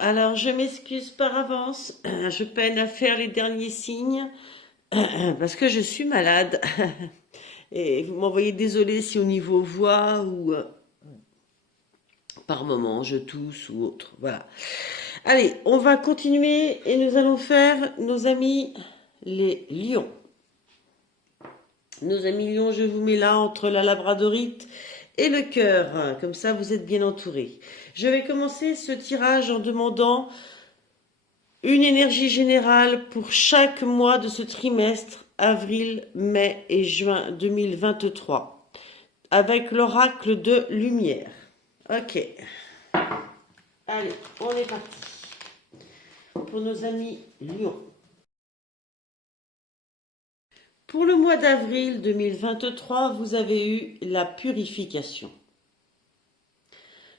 alors je m'excuse par avance, je peine à faire les derniers signes parce que je suis malade. Et vous m'envoyez désolé si au niveau voix ou par moment je tousse ou autre. Voilà. Allez, on va continuer et nous allons faire nos amis les lions. Nos amis lions, je vous mets là entre la labradorite et le cœur. Comme ça, vous êtes bien entourés. Je vais commencer ce tirage en demandant une énergie générale pour chaque mois de ce trimestre, avril, mai et juin 2023, avec l'oracle de lumière. Ok. Allez, on est parti. Pour nos amis lions. Pour le mois d'avril 2023, vous avez eu la purification.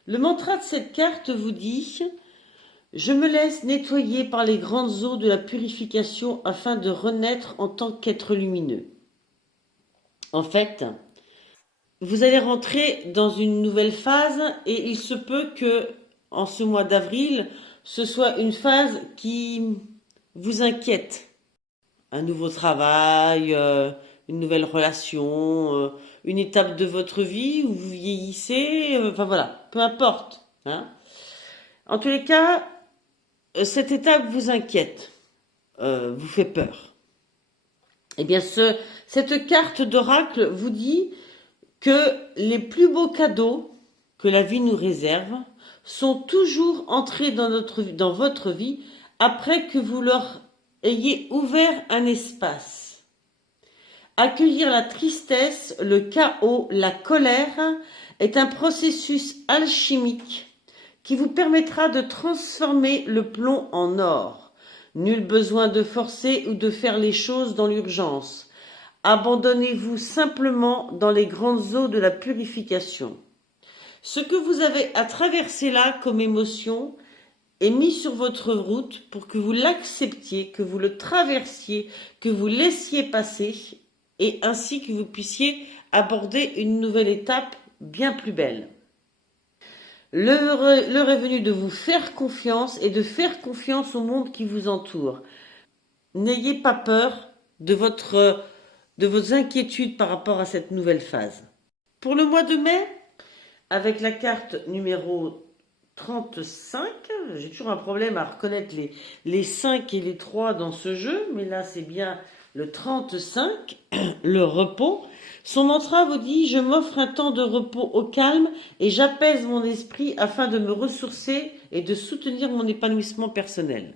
Le mantra de cette carte vous dit « Je me laisse nettoyer par les grandes eaux de la purification afin de renaître en tant qu'être lumineux. » En fait, vous allez rentrer dans une nouvelle phase et il se peut que, en ce mois d'avril, ce soit une phase qui vous inquiète. Un nouveau travail, une nouvelle relation, une étape de votre vie où vous vieillissez, enfin voilà, peu importe. Hein. En tous les cas, cette étape vous inquiète, vous fait peur. Eh bien, cette carte d'oracle vous dit que les plus beaux cadeaux que la vie nous réserve sont toujours entrés dans votre vie après que vous leur ayez ouvert un espace. Accueillir la tristesse, le chaos, la colère est un processus alchimique qui vous permettra de transformer le plomb en or. Nul besoin de forcer ou de faire les choses dans l'urgence. Abandonnez-vous simplement dans les grandes eaux de la purification. Ce que vous avez à traverser là comme émotion est mis sur votre route pour que vous l'acceptiez, que vous le traversiez, que vous laissiez passer et ainsi que vous puissiez aborder une nouvelle étape bien plus belle. L'heure est venue de vous faire confiance et de faire confiance au monde qui vous entoure. N'ayez pas peur de vos inquiétudes par rapport à cette nouvelle phase. Pour le mois de mai, avec la carte numéro 35, j'ai toujours un problème à reconnaître les 5 et les 3 dans ce jeu, mais là c'est bien le 35, le repos. Son mantra vous dit « Je m'offre un temps de repos au calme et j'apaise mon esprit afin de me ressourcer et de soutenir mon épanouissement personnel. »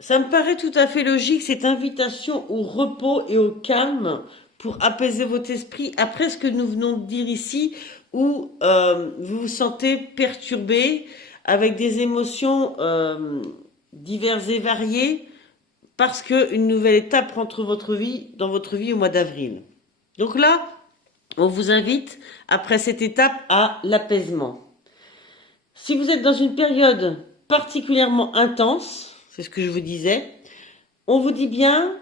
Ça me paraît tout à fait logique, cette invitation au repos et au calme pour apaiser votre esprit après ce que nous venons de dire ici, où vous vous sentez perturbé avec des émotions diverses et variées parce qu'une nouvelle étape rentre dans votre vie au mois d'avril. Donc là, on vous invite, après cette étape, à l'apaisement. Si vous êtes dans une période particulièrement intense, c'est ce que je vous disais, on vous dit bien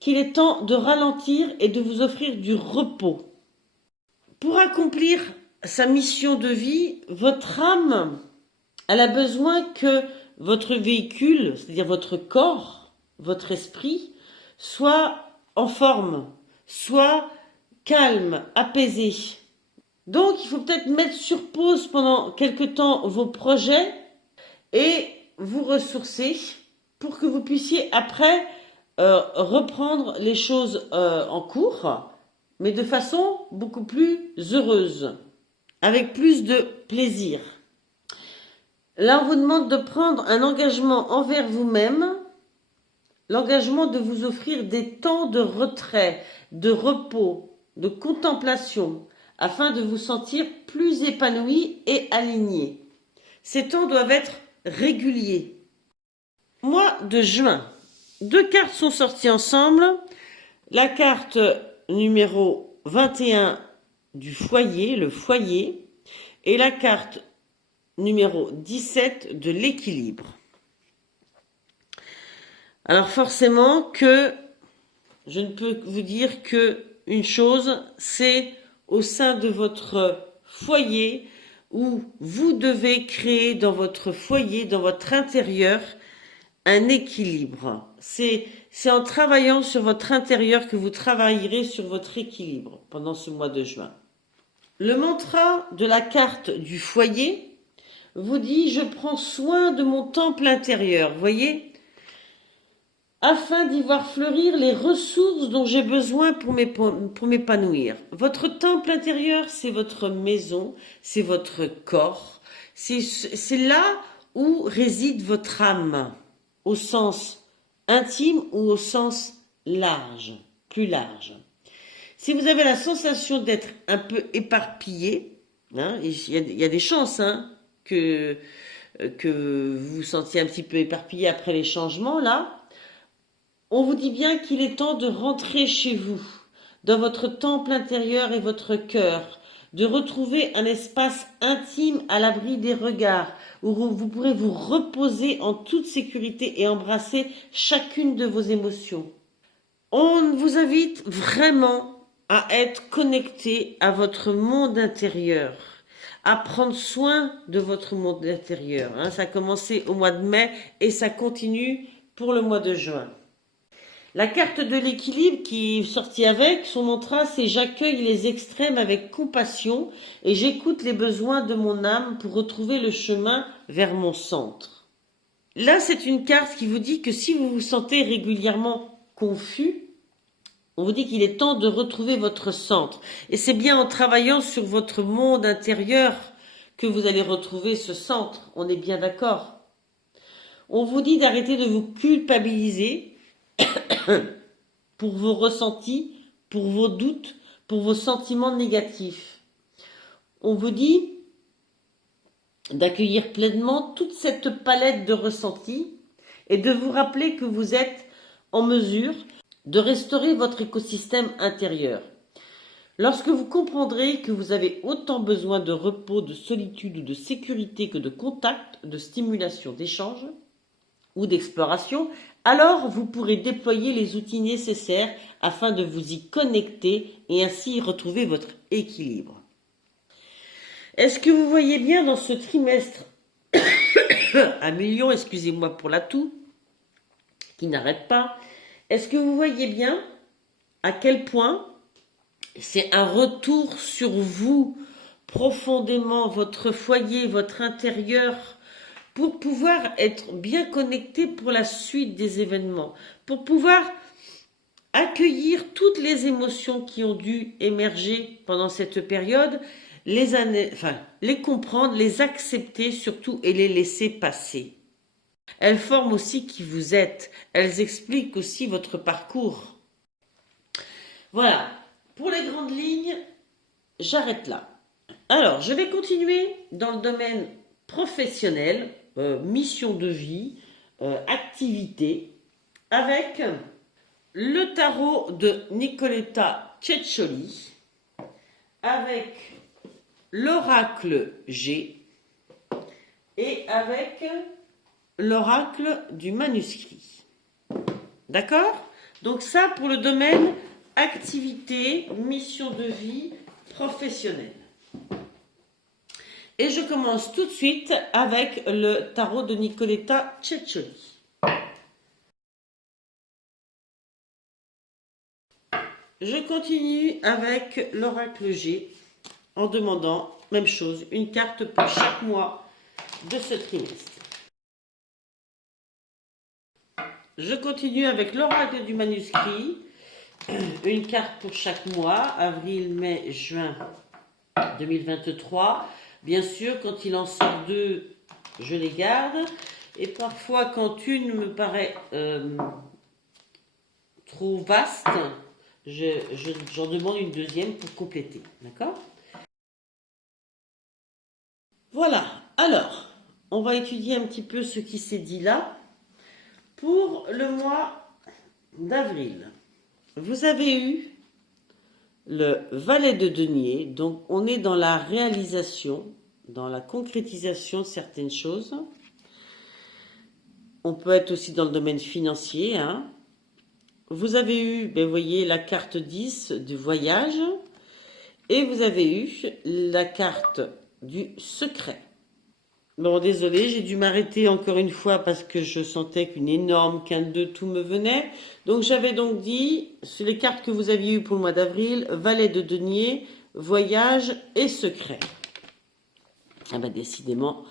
qu'il est temps de ralentir et de vous offrir du repos. Pour accomplir sa mission de vie, votre âme, elle a besoin que votre véhicule, c'est-à-dire votre corps, votre esprit, soit en forme, soit calme, apaisé. Donc, il faut peut-être mettre sur pause pendant quelque temps vos projets et vous ressourcer pour que vous puissiez après reprendre les choses en cours, mais de façon beaucoup plus heureuse, avec plus de plaisir. Là, on vous demande de prendre un engagement envers vous-même, l'engagement de vous offrir des temps de retrait, de repos, de contemplation, afin de vous sentir plus épanoui et aligné. Ces temps doivent être réguliers. Mois de juin, 2 cartes sont sorties ensemble. La carte numéro 21 du foyer, le foyer, et la carte numéro 17 de l'équilibre. Alors forcément que je ne peux vous dire que une chose, c'est au sein de votre foyer, où vous devez créer dans votre foyer, dans votre intérieur, un équilibre. C'est en travaillant sur votre intérieur que vous travaillerez sur votre équilibre pendant ce mois de juin. Le mantra de la carte du foyer vous dit: je prends soin de mon temple intérieur. Voyez, afin d'y voir fleurir les ressources dont j'ai besoin pour m'épanouir. Votre temple intérieur, c'est votre maison, c'est votre corps, c'est là où réside votre âme, au sens intime ou au sens large, plus large. Si vous avez la sensation d'être un peu éparpillé, hein, il y a des chances que vous vous sentiez un petit peu éparpillé après les changements, là, on vous dit bien qu'il est temps de rentrer chez vous, dans votre temple intérieur et votre cœur, de retrouver un espace intime à l'abri des regards, où vous pourrez vous reposer en toute sécurité et embrasser chacune de vos émotions. On vous invite vraiment à être connecté à votre monde intérieur, à prendre soin de votre monde intérieur. Ça a commencé au mois de mai et ça continue pour le mois de juin. La carte de l'équilibre qui est sortie avec, son mantra, c'est: j'accueille les extrêmes avec compassion et j'écoute les besoins de mon âme pour retrouver le chemin vers mon centre. Là, c'est une carte qui vous dit que si vous vous sentez régulièrement confus, on vous dit qu'il est temps de retrouver votre centre. Et c'est bien en travaillant sur votre monde intérieur que vous allez retrouver ce centre. On est bien d'accord. On vous dit d'arrêter de vous culpabiliser pour vos ressentis, pour vos doutes, pour vos sentiments négatifs. On vous dit d'accueillir pleinement toute cette palette de ressentis et de vous rappeler que vous êtes en mesure de restaurer votre écosystème intérieur. Lorsque vous comprendrez que vous avez autant besoin de repos, de solitude ou de sécurité que de contact, de stimulation, d'échange ou d'exploration, alors vous pourrez déployer les outils nécessaires afin de vous y connecter et ainsi retrouver votre équilibre. Est-ce que vous voyez bien dans ce trimestre à million, excusez-moi pour la toux, qui n'arrête pas, est-ce que vous voyez bien à quel point c'est un retour sur vous profondément, votre foyer, votre intérieur, pour pouvoir être bien connecté pour la suite des événements, pour pouvoir accueillir toutes les émotions qui ont dû émerger pendant cette période, les comprendre, les accepter surtout et les laisser passer. Elles forment aussi qui vous êtes, elles expliquent aussi votre parcours. Voilà, pour les grandes lignes, j'arrête là. Alors, je vais continuer dans le domaine professionnel, mission de vie, activité, avec le tarot de Nicoletta Ceccioli, avec l'oracle G et avec l'oracle du manuscrit. D'accord? Donc ça pour le domaine activité, mission de vie, professionnelle. Et je commence tout de suite avec le tarot de Nicoletta Ceccioli. Je continue avec l'oracle G en demandant, même chose, une carte pour chaque mois de ce trimestre. Je continue avec l'oracle du manuscrit, une carte pour chaque mois, avril, mai, juin 2023. Bien sûr, quand il en sort deux, je les garde. Et parfois, quand une me paraît trop vaste, j'en demande une deuxième pour compléter. D'accord? Voilà. Alors, on va étudier un petit peu ce qui s'est dit là. Pour le mois d'avril, vous avez eu le valet de denier, donc on est dans la réalisation, dans la concrétisation de certaines choses. On peut être aussi dans le domaine financier. Vous avez eu, vous voyez, la carte 10 du voyage et vous avez eu la carte du secret. Bon, désolé, j'ai dû m'arrêter encore une fois parce que je sentais qu'une énorme quinte de tout me venait. Donc j'avais donc dit, sur les cartes que vous aviez eues pour le mois d'avril, valet de denier, voyage et secret. Ah ben décidément.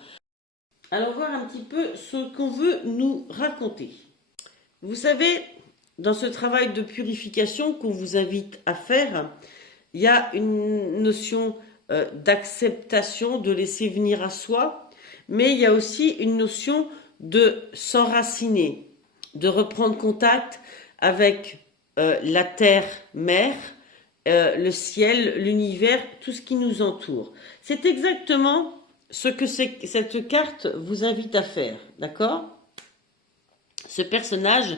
Allons voir un petit peu ce qu'on veut nous raconter. Vous savez, dans ce travail de purification qu'on vous invite à faire, il y a une notion d'acceptation, de laisser venir à soi, mais il y a aussi une notion de s'enraciner, de reprendre contact avec la terre-mère, le ciel, l'univers, tout ce qui nous entoure. C'est exactement ce que cette carte vous invite à faire, d'accord? Ce personnage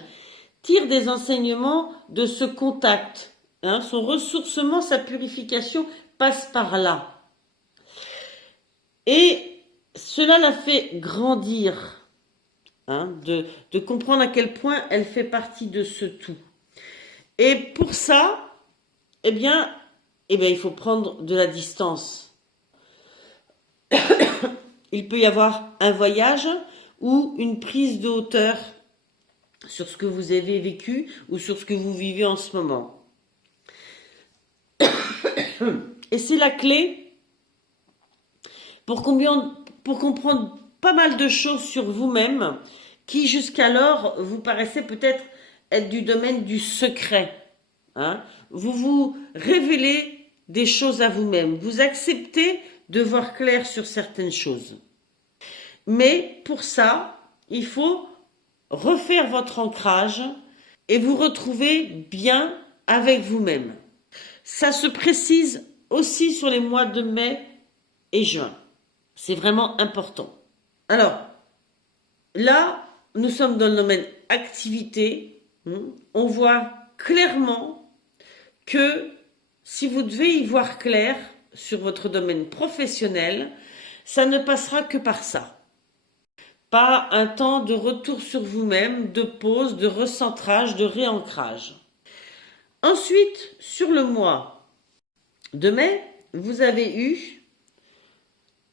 tire des enseignements de ce contact. Hein, son ressourcement, sa purification passe par là. Et cela la fait grandir, hein, de comprendre à quel point elle fait partie de ce tout. Et pour ça, eh bien, il faut prendre de la distance. Il peut y avoir un voyage ou une prise de hauteur sur ce que vous avez vécu ou sur ce que vous vivez en ce moment. Et c'est la clé pour comprendre pas mal de choses sur vous-même qui jusqu'alors vous paraissaient peut-être être du domaine du secret. Hein? Vous vous révélez des choses à vous-même. Vous acceptez de voir clair sur certaines choses. Mais pour ça, il faut refaire votre ancrage et vous retrouver bien avec vous-même. Ça se précise aussi sur les mois de mai et juin. C'est vraiment important. Alors, là, nous sommes dans le domaine activité. On voit clairement que si vous devez y voir clair sur votre domaine professionnel, ça ne passera que par ça. Pas un temps de retour sur vous-même, de pause, de recentrage, de réancrage. Ensuite, sur le mois de mai, vous avez eu,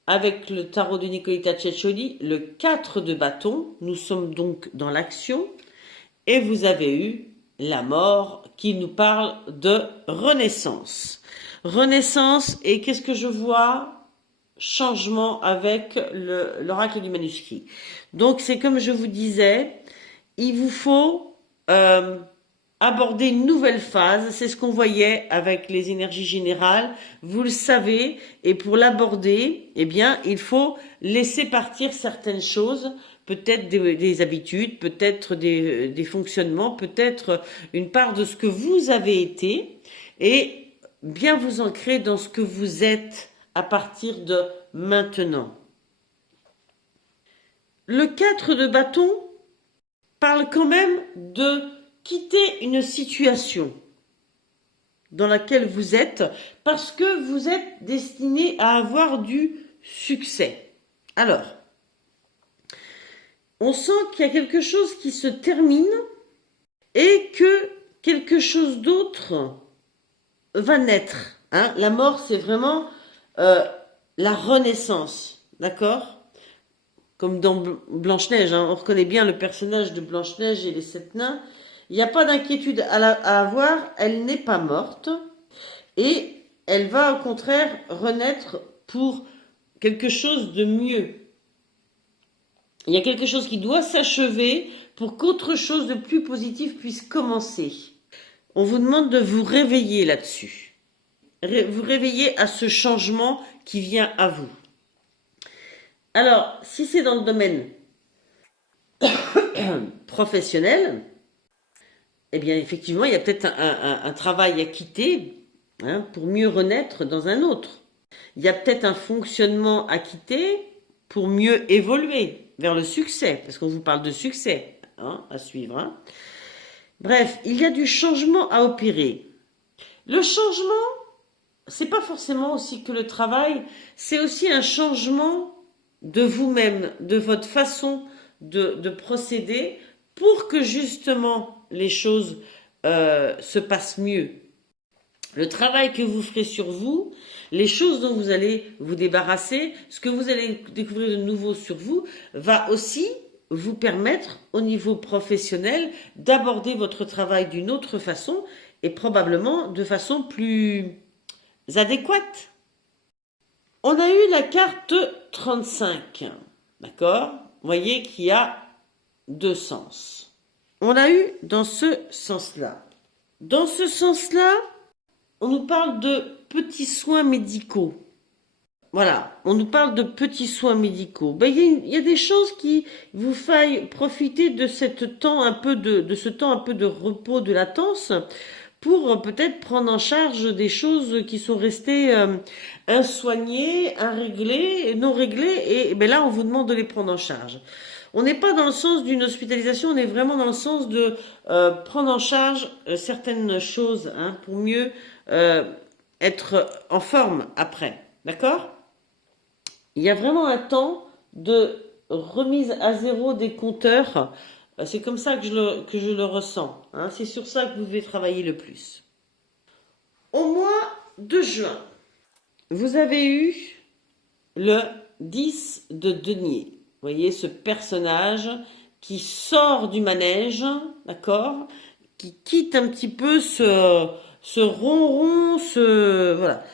avec le tarot de Nicoletta Ceccioli, le 4 de bâton. Nous sommes donc dans l'action. Et vous avez eu la mort qui nous parle de renaissance. Renaissance, et qu'est-ce que je vois ? Changement avec l'oracle du manuscrit. Donc c'est comme je vous disais, il vous faut aborder une nouvelle phase. C'est ce qu'on voyait avec les énergies générales. Vous le savez, et pour l'aborder, eh bien, il faut laisser partir certaines choses, peut-être des habitudes, peut-être des fonctionnements, peut-être une part de ce que vous avez été, et bien vous ancrer dans ce que vous êtes à partir de maintenant. Le 4 de bâton parle quand même de quitter une situation dans laquelle vous êtes parce que vous êtes destiné à avoir du succès. Alors, on sent qu'il y a quelque chose qui se termine et que quelque chose d'autre va naître. Hein? La mort, c'est vraiment la renaissance, d'accord? Comme dans Blanche-Neige, hein, on reconnaît bien le personnage de Blanche-Neige et les 7 nains. Il n'y a pas d'inquiétude à avoir, elle n'est pas morte et elle va au contraire renaître pour quelque chose de mieux. Il y a quelque chose qui doit s'achever pour qu'autre chose de plus positif puisse commencer. On vous demande de vous réveiller là-dessus. Vous réveiller à ce changement qui vient à vous. Alors, si c'est dans le domaine professionnel, eh bien, effectivement, il y a peut-être un travail à quitter, hein, pour mieux renaître dans un autre. Il y a peut-être un fonctionnement à quitter pour mieux évoluer vers le succès, parce qu'on vous parle de succès, hein, à suivre. Hein. Bref, il y a du changement à opérer. Le changement, c'est pas forcément aussi que le travail, c'est aussi un changement de vous-même, de votre façon de procéder pour que justement les choses se passent mieux. Le travail que vous ferez sur vous, les choses dont vous allez vous débarrasser, ce que vous allez découvrir de nouveau sur vous, va aussi vous permettre au niveau professionnel d'aborder votre travail d'une autre façon et probablement de façon plus adéquate. On a eu la carte 35, d'accord? Vous voyez qu'il y a deux sens. On a eu dans ce sens-là. Dans ce sens-là, on nous parle de petits soins médicaux. Voilà, on nous parle de petits soins médicaux. Ben, il y a des choses qui vous faillent profiter de ce temps un peu de repos, de latence, pour peut-être prendre en charge des choses qui sont restées insoignées, inréglées, non réglées, et ben là on vous demande de les prendre en charge. On n'est pas dans le sens d'une hospitalisation, on est vraiment dans le sens de prendre en charge certaines choses, hein, pour mieux être en forme après. D'accord? Il y a vraiment un temps de remise à zéro des compteurs. C'est comme ça que je le ressens, hein. C'est sur ça que vous devez travailler le plus. Au mois de juin, vous avez eu le 10 de denier. Vous voyez ce personnage qui sort du manège, d'accord, qui quitte un petit peu ce ronron, voilà.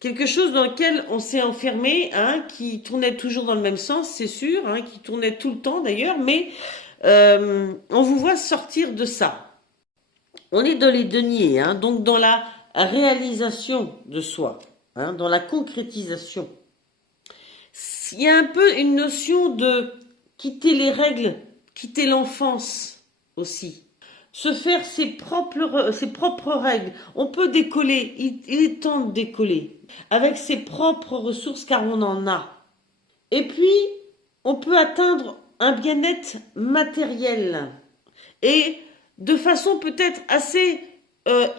Quelque chose dans lequel on s'est enfermé, hein, qui tournait toujours dans le même sens, c'est sûr, hein, qui tournait tout le temps d'ailleurs, mais on vous voit sortir de ça. On est dans les deniers, hein, donc dans la réalisation de soi, hein, dans la concrétisation. Il y a un peu une notion de quitter les règles, quitter l'enfance aussi. Se faire ses propres règles. On peut décoller, il est temps de décoller, avec ses propres ressources car on en a. Et puis, on peut atteindre un bien-être matériel et de façon peut-être assez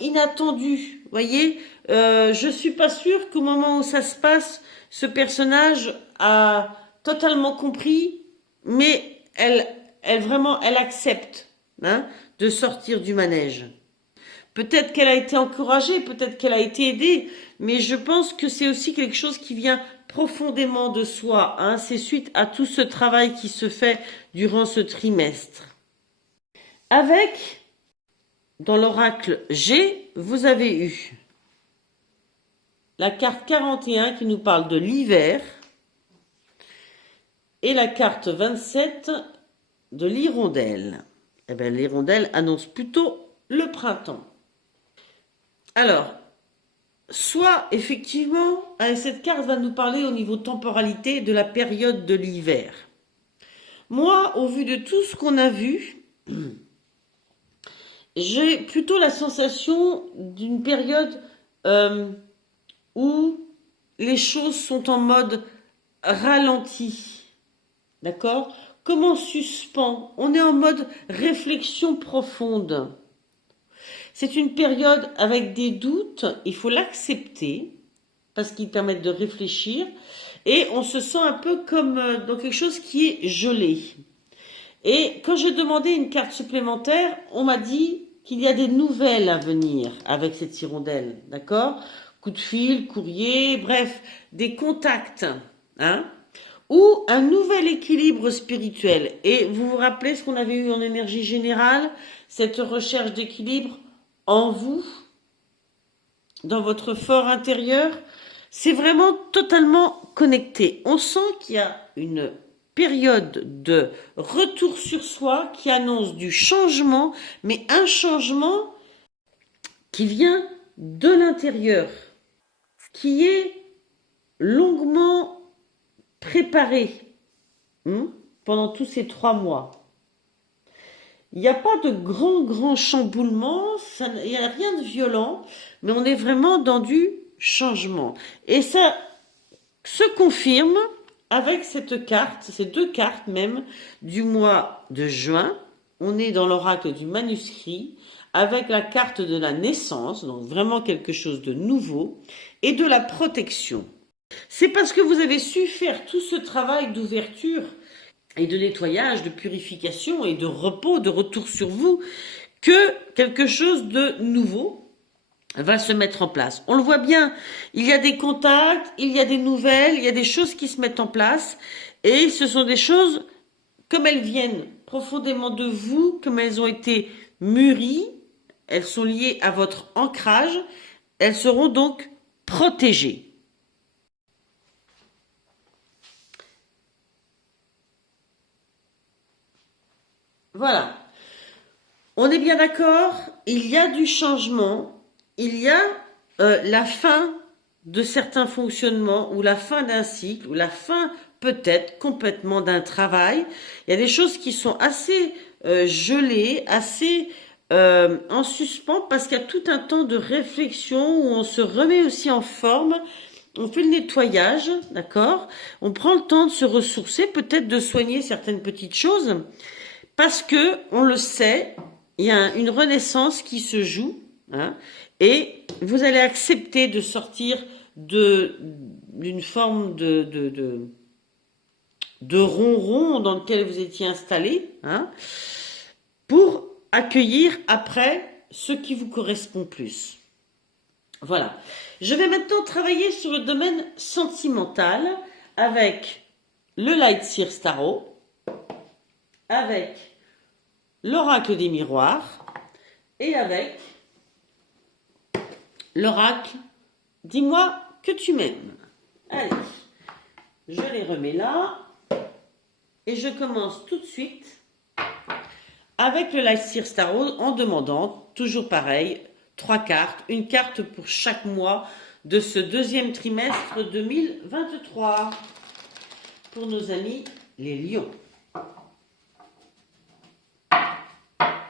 inattendue. Vous voyez, je suis pas sûre qu'au moment où ça se passe, ce personnage a totalement compris, mais elle accepte, hein, de sortir du manège. Peut-être qu'elle a été encouragée, peut-être qu'elle a été aidée, mais je pense que c'est aussi quelque chose qui vient profondément de soi, hein. C'est suite à tout ce travail qui se fait durant ce trimestre. Avec, dans l'oracle G, vous avez eu la carte 41 qui nous parle de l'hiver et la carte 27 de l'hirondelle. Eh bien, l'hirondelle annonce plutôt le printemps. Alors, soit effectivement, cette carte va nous parler au niveau temporalité de la période de l'hiver. Moi, au vu de tout ce qu'on a vu, j'ai plutôt la sensation d'une période où les choses sont en mode ralenti. D'accord? Comme en suspens. On est en mode réflexion profonde. C'est une période avec des doutes, il faut l'accepter, parce qu'ils permettent de réfléchir, et on se sent un peu comme dans quelque chose qui est gelé. Et quand j'ai demandé une carte supplémentaire, on m'a dit qu'il y a des nouvelles à venir avec cette hirondelle, d'accord? Coup de fil, courrier, bref, des contacts, hein? Ou un nouvel équilibre spirituel. Et vous vous rappelez ce qu'on avait eu en énergie générale, cette recherche d'équilibre en vous, dans votre fort intérieur, c'est vraiment totalement connecté. On sent qu'il y a une période de retour sur soi qui annonce du changement, mais un changement qui vient de l'intérieur, qui est longuement préparé pendant tous ces 3 mois. Il n'y a pas de grand chamboulement, il n'y a rien de violent, mais on est vraiment dans du changement. Et ça se confirme avec cette carte, ces 2 cartes même, du mois de juin. On est dans l'oracle du manuscrit, avec la carte de la naissance, donc vraiment quelque chose de nouveau, et de la protection. C'est parce que vous avez su faire tout ce travail d'ouverture et de nettoyage, de purification et de repos, de retour sur vous, que quelque chose de nouveau va se mettre en place. On le voit bien, il y a des contacts, il y a des nouvelles, il y a des choses qui se mettent en place et ce sont des choses comme elles viennent profondément de vous, comme elles ont été mûries, elles sont liées à votre ancrage, elles seront donc protégées. Voilà. On est bien d'accord, il y a du changement, il y a la fin de certains fonctionnements ou la fin d'un cycle ou la fin peut-être complètement d'un travail. Il y a des choses qui sont assez gelées, assez en suspens parce qu'il y a tout un temps de réflexion où on se remet aussi en forme. On fait le nettoyage, d'accord? On prend le temps de se ressourcer, peut-être de soigner certaines petites choses parce que on le sait, il y a une renaissance qui se joue, hein, et vous allez accepter de sortir d'une forme de ronron dans lequel vous étiez installé, hein, pour accueillir après ce qui vous correspond plus. Voilà. Je vais maintenant travailler sur le domaine sentimental avec le Light Seer Tarot, avec l'oracle des miroirs et avec l'oracle dis-moi que tu m'aimes. Allez, je les remets là et je commence tout de suite avec le Light Seer Tarot en demandant, toujours pareil, 3 cartes, une carte pour chaque mois de ce deuxième trimestre 2023 pour nos amis les lions.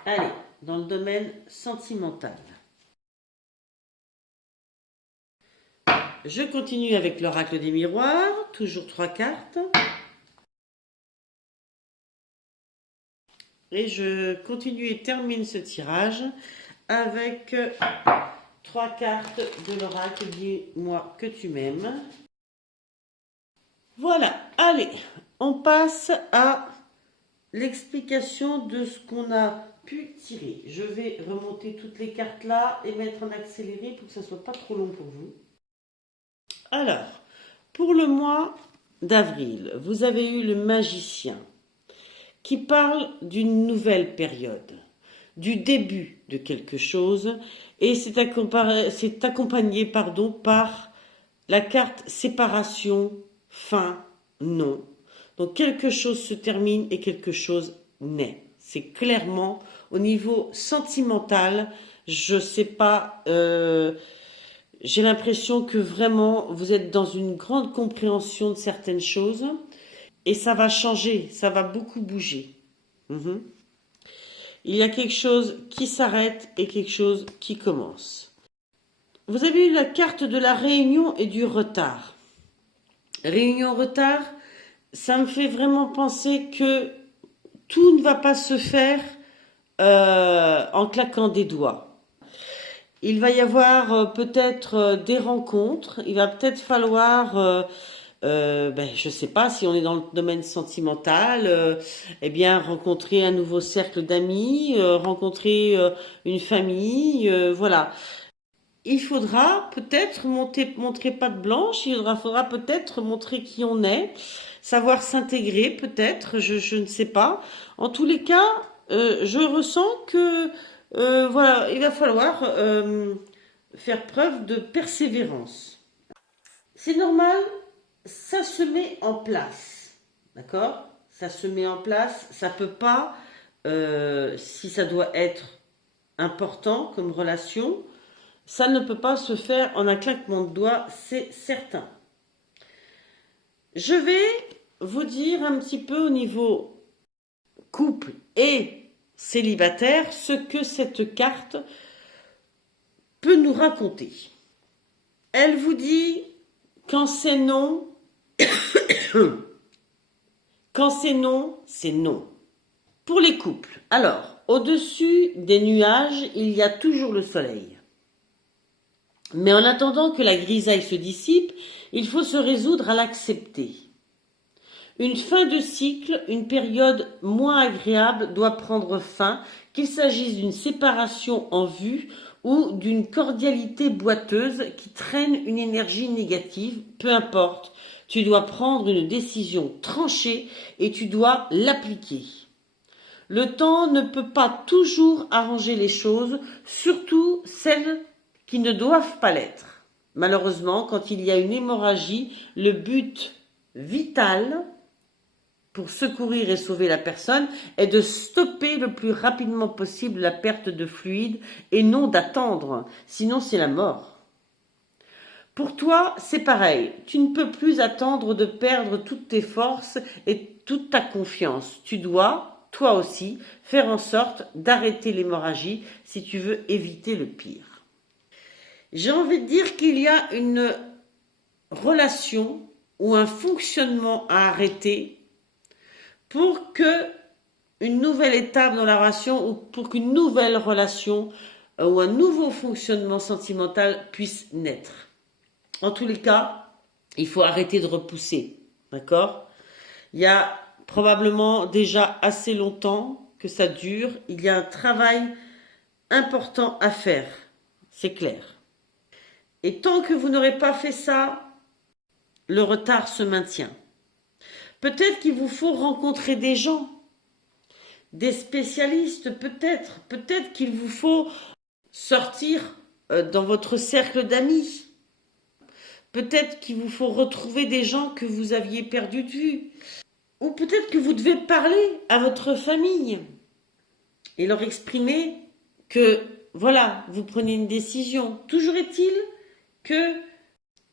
Allez, dans le domaine sentimental. Je continue avec l'oracle des miroirs, toujours 3 cartes. Et je continue et termine ce tirage avec 3 cartes de l'oracle dis-moi que tu m'aimes. Voilà, allez, on passe à l'explication de ce qu'on a pu tirer. Je vais remonter toutes les cartes là et mettre en accéléré pour que ça ne soit pas trop long pour vous. Alors, pour le mois d'avril, vous avez eu le magicien qui parle d'une nouvelle période, du début de quelque chose, et c'est accompagné par la carte séparation, fin, non. Donc quelque chose se termine et quelque chose naît. C'est clairement au niveau sentimental, je sais pas, j'ai l'impression que vraiment vous êtes dans une grande compréhension de certaines choses et ça va changer, ça va beaucoup bouger. Il y a quelque chose qui s'arrête et quelque chose qui commence. Vous avez eu la carte de la réunion et du retard. Réunion-retard, ça me fait vraiment penser que tout ne va pas se faire en claquant des doigts. Il va y avoir peut-être des rencontres, il va peut-être falloir, je ne sais pas si on est dans le domaine sentimental, eh bien rencontrer un nouveau cercle d'amis, rencontrer une famille, voilà. Il faudra peut-être montrer patte blanche, faudra peut-être montrer qui on est, savoir s'intégrer peut-être, je ne sais pas. En tous les cas, je ressens que voilà, il va falloir faire preuve de persévérance. C'est normal, ça se met en place, d'accord? Ça se met en place, ça peut pas, si ça doit être important comme relation, ça ne peut pas se faire en un claquement de doigts, c'est certain. Je vais vous dire un petit peu au niveau couple et célibataire ce que cette carte peut nous raconter. Elle vous dit quand c'est non, quand c'est non, c'est non. Pour les couples, alors, au-dessus des nuages, il y a toujours le soleil. Mais en attendant que la grisaille se dissipe, il faut se résoudre à l'accepter. Une fin de cycle, une période moins agréable doit prendre fin, qu'il s'agisse d'une séparation en vue ou d'une cordialité boiteuse qui traîne une énergie négative, peu importe. Tu dois prendre une décision tranchée et tu dois l'appliquer. Le temps ne peut pas toujours arranger les choses, surtout celles qui ne doivent pas l'être. Malheureusement, quand il y a une hémorragie, le but vital pour secourir et sauver la personne est de stopper le plus rapidement possible la perte de fluide et non d'attendre, sinon c'est la mort. Pour toi, c'est pareil, tu ne peux plus attendre de perdre toutes tes forces et toute ta confiance. Tu dois, toi aussi, faire en sorte d'arrêter l'hémorragie si tu veux éviter le pire. J'ai envie de dire qu'il y a une relation ou un fonctionnement à arrêter pour que une nouvelle étape dans la relation ou pour qu'une nouvelle relation ou un nouveau fonctionnement sentimental puisse naître. En tous les cas, il faut arrêter de repousser, d'accord? Il y a probablement déjà assez longtemps que ça dure. Il y a un travail important à faire, c'est clair. Et tant que vous n'aurez pas fait ça, le retard se maintient. Peut-être qu'il vous faut rencontrer des gens, des spécialistes, peut-être qu'il vous faut sortir dans votre cercle d'amis. Peut-être qu'il vous faut retrouver des gens que vous aviez perdus de vue. Ou peut-être que vous devez parler à votre famille et leur exprimer que, voilà, vous prenez une décision. Toujours est-il qu'il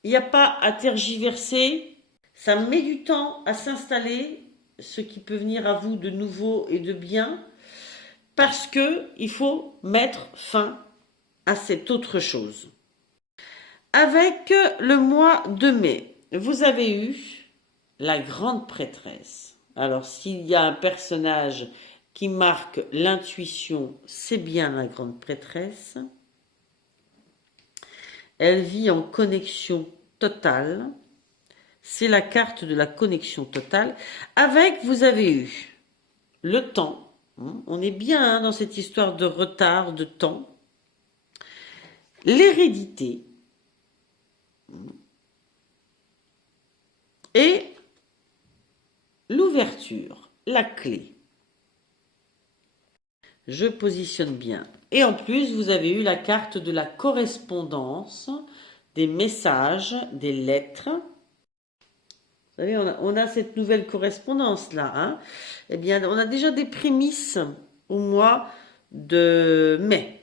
n'y a pas à tergiverser. Ça met du temps à s'installer, ce qui peut venir à vous de nouveau et de bien, parce qu'il faut mettre fin à cette autre chose. Avec le mois de mai, vous avez eu la grande prêtresse. Alors, s'il y a un personnage qui marque l'intuition, c'est bien la grande prêtresse. Elle vit en connexion totale. C'est la carte de la connexion totale. Avec, vous avez eu le temps. On est bien dans cette histoire de retard, de temps. L'hérédité. Et l'ouverture, la clé. Je positionne bien. Et en plus, vous avez eu la carte de la correspondance, des messages, des lettres. Vous savez, on a cette nouvelle correspondance-là. Hein. Eh bien, on a déjà des prémices au mois de mai.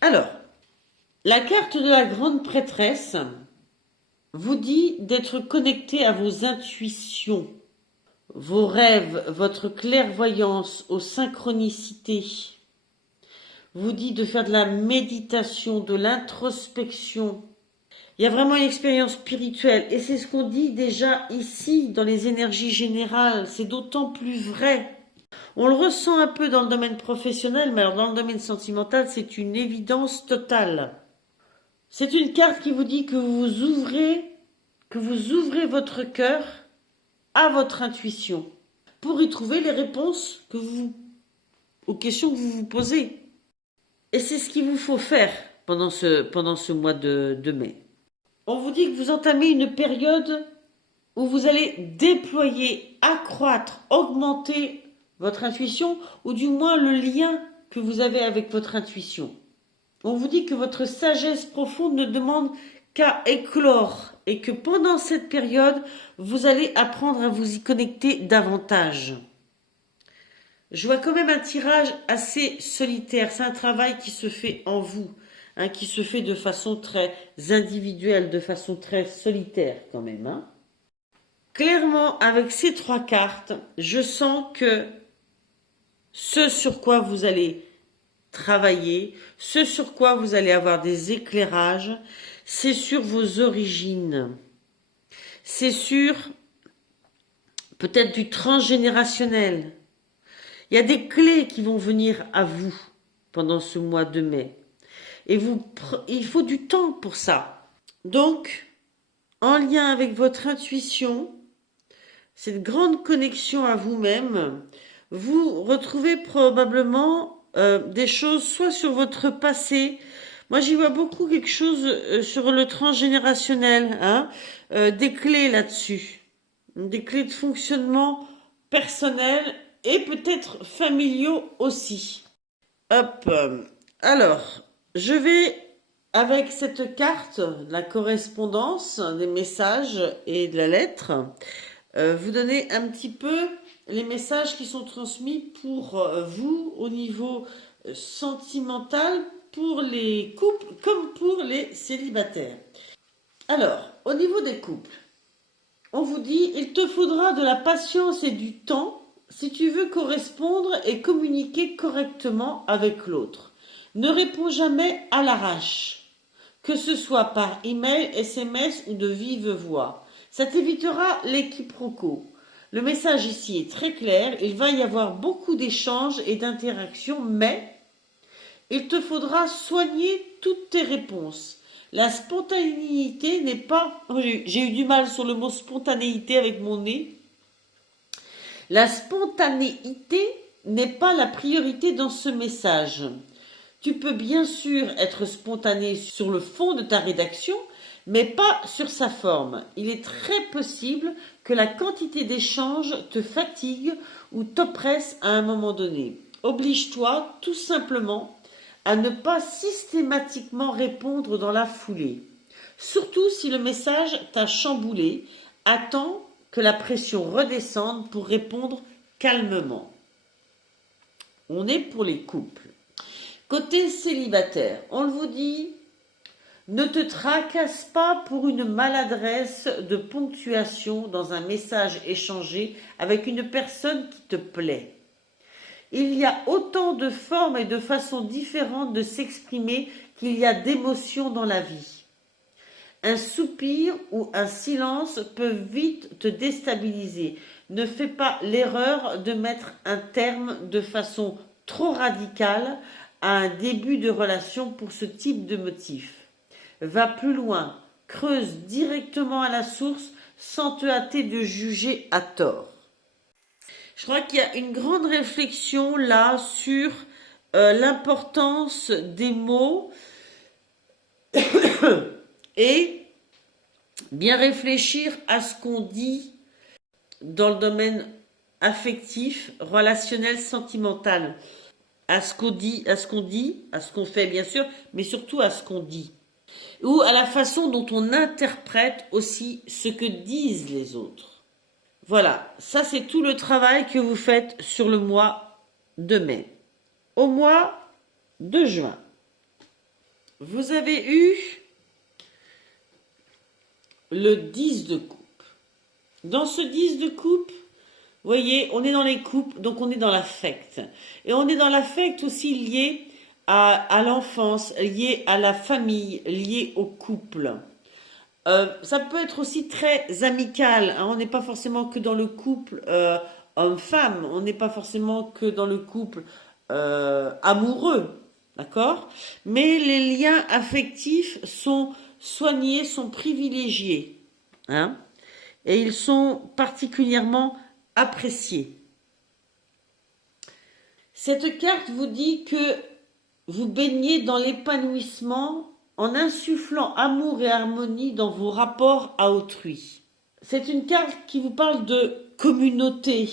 Alors, la carte de la grande prêtresse vous dit d'être connecté à vos intuitions, vos rêves, votre clairvoyance, aux synchronicités. Vous dit de faire de la méditation, de l'introspection. Il y a vraiment une expérience spirituelle et c'est ce qu'on dit déjà ici dans les énergies générales. C'est d'autant plus vrai. On le ressent un peu dans le domaine professionnel, mais alors dans le domaine sentimental, c'est une évidence totale. C'est une carte qui vous dit que vous ouvrez votre cœur à votre intuition pour y trouver les réponses aux questions que vous vous posez. Et c'est ce qu'il vous faut faire pendant ce mois de mai. On vous dit que vous entamez une période où vous allez déployer, accroître, augmenter votre intuition, ou du moins le lien que vous avez avec votre intuition. On vous dit que votre sagesse profonde ne demande qu'à éclore et que pendant cette période, vous allez apprendre à vous y connecter davantage. Je vois quand même un tirage assez solitaire. C'est un travail qui se fait en vous, hein, qui se fait de façon très individuelle, de façon très solitaire quand même. Hein. Clairement, avec ces trois cartes, je sens que ce sur quoi vous allez travailler, ce sur quoi vous allez avoir des éclairages, c'est sur vos origines. C'est sur peut-être du transgénérationnel. Il y a des clés qui vont venir à vous pendant ce mois de mai. Et il faut du temps pour ça. Donc, en lien avec votre intuition, cette grande connexion à vous-même, vous retrouvez probablement des choses soit sur votre passé. Moi, j'y vois beaucoup quelque chose sur le transgénérationnel, hein, des clés là-dessus, des clés de fonctionnement personnel et peut-être familiaux aussi. Hop. Alors, je vais avec cette carte, la correspondance des messages et de la lettre, vous donner un petit peu les messages qui sont transmis pour vous au niveau sentimental, pour les couples comme pour les célibataires. Alors, au niveau des couples, on vous dit, il te faudra de la patience et du temps si tu veux correspondre et communiquer correctement avec l'autre. Ne réponds jamais à l'arrache, que ce soit par email, SMS ou de vive voix. Ça t'évitera les quiproquos. Le message ici est très clair, il va y avoir beaucoup d'échanges et d'interactions, mais il te faudra soigner toutes tes réponses. La spontanéité n'est pas... J'ai eu du mal sur le mot spontanéité avec mon nez. La spontanéité n'est pas la priorité dans ce message. Tu peux bien sûr être spontané sur le fond de ta rédaction, mais pas sur sa forme. Il est très possible que la quantité d'échanges te fatigue ou t'oppresse à un moment donné. Oblige-toi tout simplement à ne pas systématiquement répondre dans la foulée. Surtout si le message t'a chamboulé, attends que la pression redescende pour répondre calmement. On est pour les couples. Côté célibataire, on vous dit, ne te tracasse pas pour une maladresse de ponctuation dans un message échangé avec une personne qui te plaît. Il y a autant de formes et de façons différentes de s'exprimer qu'il y a d'émotions dans la vie. Un soupir ou un silence peuvent vite te déstabiliser. Ne fais pas l'erreur de mettre un terme de façon trop radicale à un début de relation pour ce type de motif. Va plus loin, creuse directement à la source sans te hâter de juger à tort. Je crois qu'il y a une grande réflexion là sur l'importance des mots et bien réfléchir à ce qu'on dit dans le domaine affectif, relationnel, sentimental, à ce qu'on dit, à ce qu'on fait bien sûr, mais surtout à ce qu'on dit. Ou à la façon dont on interprète aussi ce que disent les autres. Voilà, ça c'est tout le travail que vous faites sur le mois de mai. Au mois de juin, vous avez eu le 10 de coupe. Dans ce 10 de coupe, vous voyez, on est dans les coupes, donc on est dans l'affect. Et on est dans l'affect aussi lié à l'enfance, lié à la famille, lié au couple. Ça peut être aussi très amical, hein. On n'est pas forcément que dans le couple homme-femme, on n'est pas forcément que dans le couple amoureux, d'accord? Mais les liens affectifs sont soignés, sont privilégiés, hein? Et ils sont particulièrement appréciés. Cette carte vous dit que vous baignez dans l'épanouissement en insufflant amour et harmonie dans vos rapports à autrui. C'est une carte qui vous parle de communauté,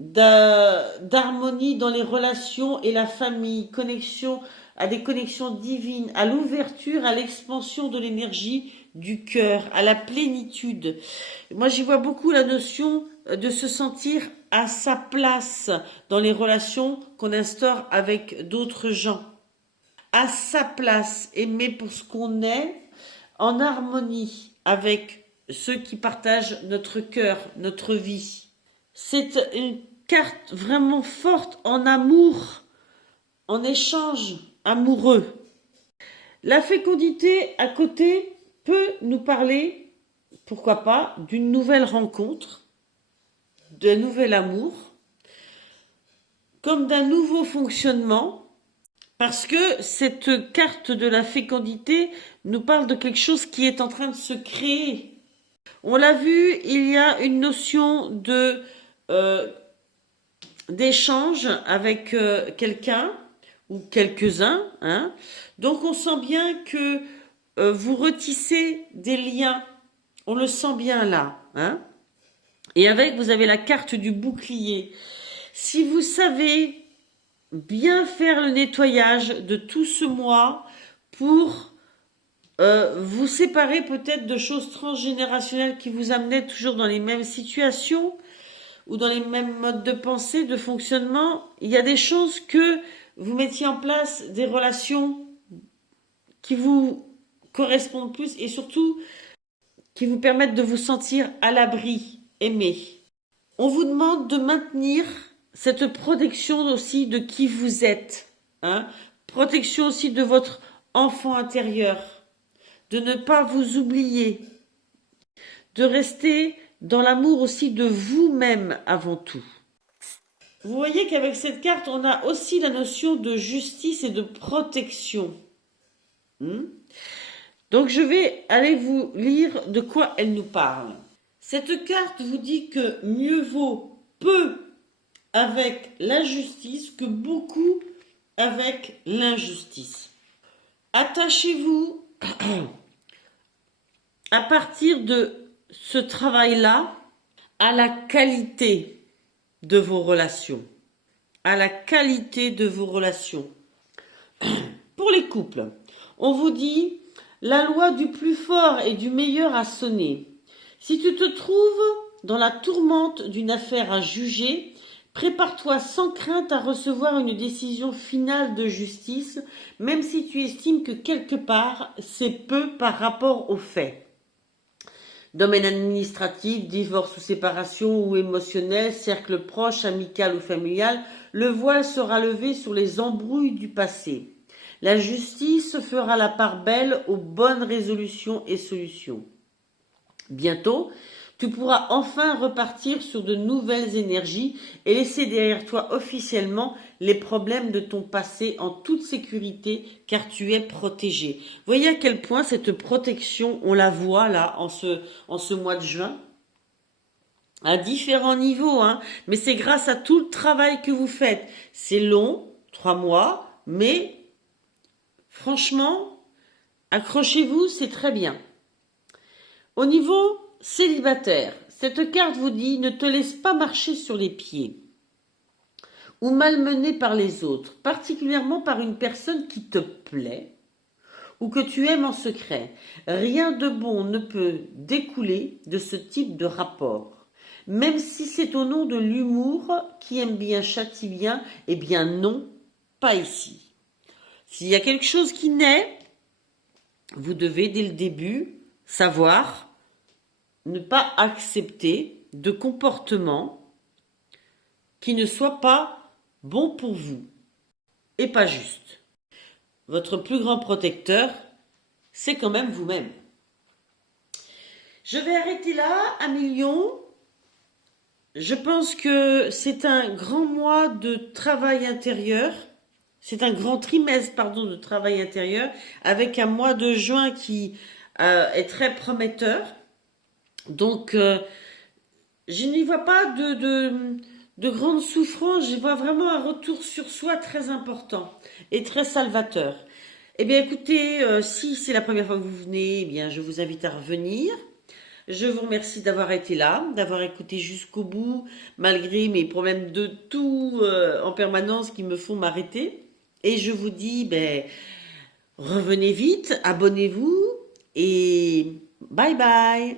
d'harmonie dans les relations et la famille, connexion à des connexions divines, à l'ouverture, à l'expansion de l'énergie du cœur, à la plénitude. Moi, j'y vois beaucoup la notion de se sentir à sa place dans les relations qu'on instaure avec d'autres gens. À sa place, aimé pour ce qu'on est, en harmonie avec ceux qui partagent notre cœur, notre vie. C'est une carte vraiment forte en amour, en échange amoureux. La fécondité à côté peut nous parler, pourquoi pas, d'une nouvelle rencontre, d'un nouvel amour, comme d'un nouveau fonctionnement, parce que cette carte de la fécondité nous parle de quelque chose qui est en train de se créer. On l'a vu, il y a une notion d'échange avec quelqu'un, ou quelques-uns, hein. Donc on sent bien que vous retissez des liens. On le sent bien là, hein. Et avec, vous avez la carte du bouclier. Si vous savez bien faire le nettoyage de tout ce mois pour vous séparer peut-être de choses transgénérationnelles qui vous amenaient toujours dans les mêmes situations ou dans les mêmes modes de pensée, de fonctionnement, il y a des choses que vous mettiez en place, des relations qui vous correspondent plus et surtout qui vous permettent de vous sentir à l'abri, aimé. On vous demande de maintenir cette protection aussi de qui vous êtes, hein? Protection aussi de votre enfant intérieur, de ne pas vous oublier, de rester dans l'amour aussi de vous-même avant tout. Vous voyez qu'avec cette carte, on a aussi la notion de justice et de protection. Donc je vais aller vous lire de quoi elle nous parle. Cette carte vous dit que mieux vaut peu avec la justice que beaucoup avec l'injustice. Attachez-vous à partir de ce travail-là à la qualité de vos relations. À la qualité de vos relations. Pour les couples, on vous dit la loi du plus fort et du meilleur a sonné. Si tu te trouves dans la tourmente d'une affaire à juger, prépare-toi sans crainte à recevoir une décision finale de justice, même si tu estimes que quelque part c'est peu par rapport aux faits. Domaine administratif, divorce ou séparation ou émotionnel, cercle proche, amical ou familial, le voile sera levé sur les embrouilles du passé. La justice fera la part belle aux bonnes résolutions et solutions. Bientôt, tu pourras enfin repartir sur de nouvelles énergies et laisser derrière toi officiellement les problèmes de ton passé en toute sécurité car tu es protégé. Voyez à quel point cette protection, on la voit là en ce mois de juin à différents niveaux, hein, mais c'est grâce à tout le travail que vous faites. C'est long, 3 mois, mais franchement, accrochez-vous, c'est très bien. Au niveau célibataire, cette carte vous dit ne te laisse pas marcher sur les pieds ou malmener par les autres, particulièrement par une personne qui te plaît ou que tu aimes en secret. Rien de bon ne peut découler de ce type de rapport. Même si c'est au nom de l'humour qui aime bien châtie bien, eh bien non, pas ici. S'il y a quelque chose qui naît, vous devez dès le début savoir ne pas accepter de comportements qui ne soient pas bons pour vous et pas justes. Votre plus grand protecteur, c'est quand même vous-même. Je vais arrêter là, Amilion. Je pense que c'est un grand mois de travail intérieur. C'est un grand trimestre, pardon, de travail intérieur, avec un mois de juin qui est très prometteur. Donc, je n'y vois pas de grande souffrance, je vois vraiment un retour sur soi très important et très salvateur. Eh bien, écoutez, si c'est la première fois que vous venez, eh bien, je vous invite à revenir. Je vous remercie d'avoir été là, d'avoir écouté jusqu'au bout, malgré mes problèmes de tout en permanence qui me font m'arrêter. Et je vous dis, ben, revenez vite, abonnez-vous et bye bye.